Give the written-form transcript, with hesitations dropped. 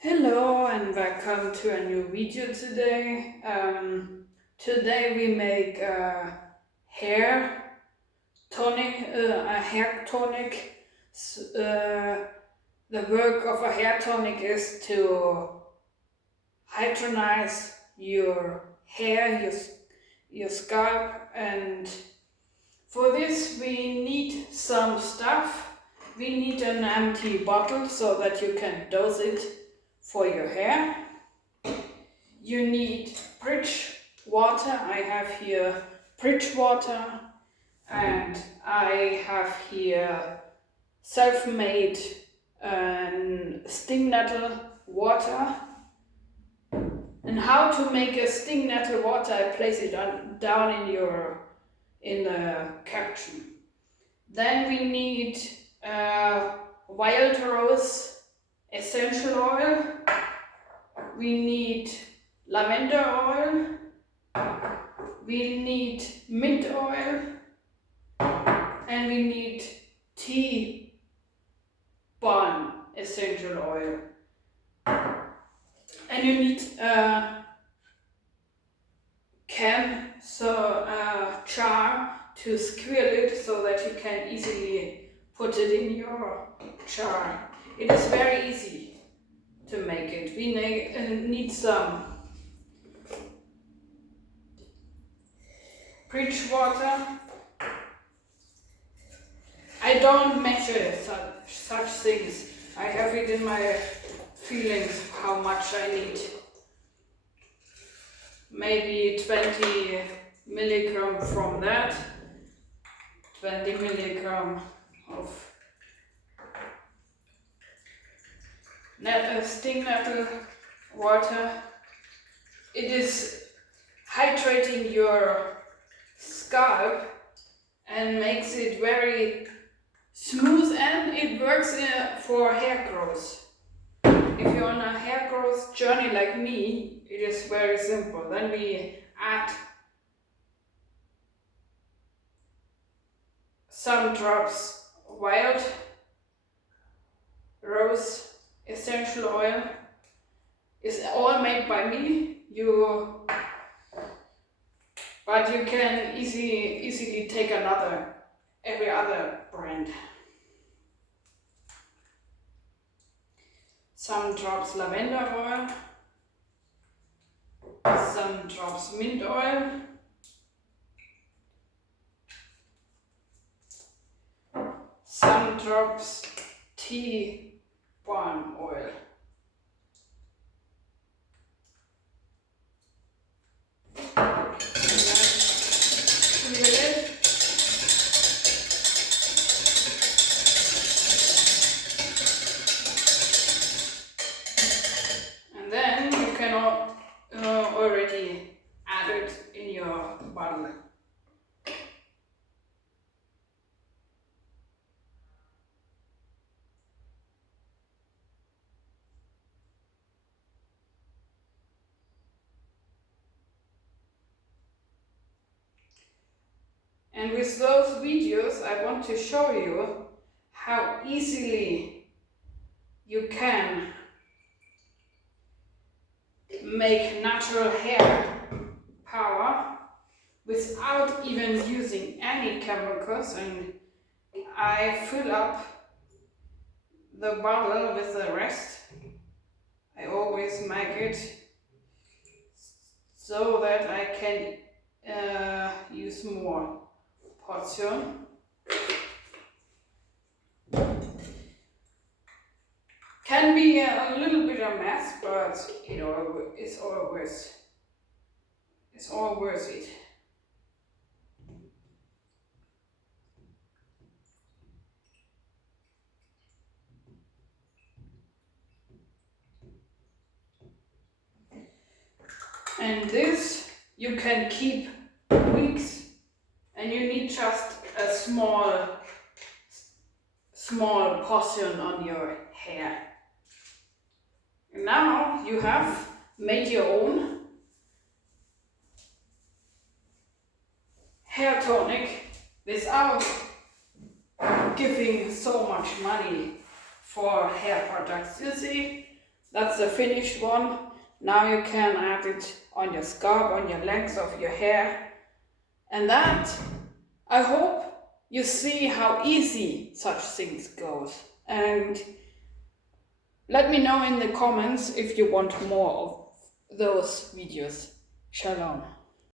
Hello and welcome to a new video today. Today we make hair a hair tonic. The work of a hair tonic is to hydrate your hair, your scalp, and for this we need some stuff. We need an empty bottle so that you can dose it for your hair. You need Birch Water. I have here Birch Water, and I have here self-made Stinging Nettle Water. And how to make a Stinging Nettle Water, I place it down in the caption. Then we need wild rose essential oil. We need lavender oil. We need mint oil. And we need tea balm essential oil. And you need a jar to squirt it so that you can easily put it in your jar. It is very easy to make it. We need some Birch Water. I don't measure such things. I have it in my feelings how much I need. Maybe 20 milligram from that, 20 milligram of Stinging Nettle Water. It is hydrating your scalp and makes it very smooth, and it works for hair growth. If you're on a hair growth journey like me, it is very simple. Then we add some drops wild rose essential oil. It's all made by me. But you can easily take every other brand. Some drops lavender oil, some drops mint oil, some drops tea balm oil. And then you can already add it in your bottle. And with those videos I want to show you how easily you can make natural hair power without even using any chemicals. And I fill up the bottle with the rest. I always make it so that I can use more portion. Can be a little bit of mess, but it's all worth it. And this you can keep weeks, and you need just a small portion on your hair. And now you have made your own hair tonic without giving so much money for hair products. You see, That's the finished one. Now you can add it on your scalp, on your length of your hair. And that, I hope you see how easy such things goes. And let me know in the comments if you want more of those videos. Shalom.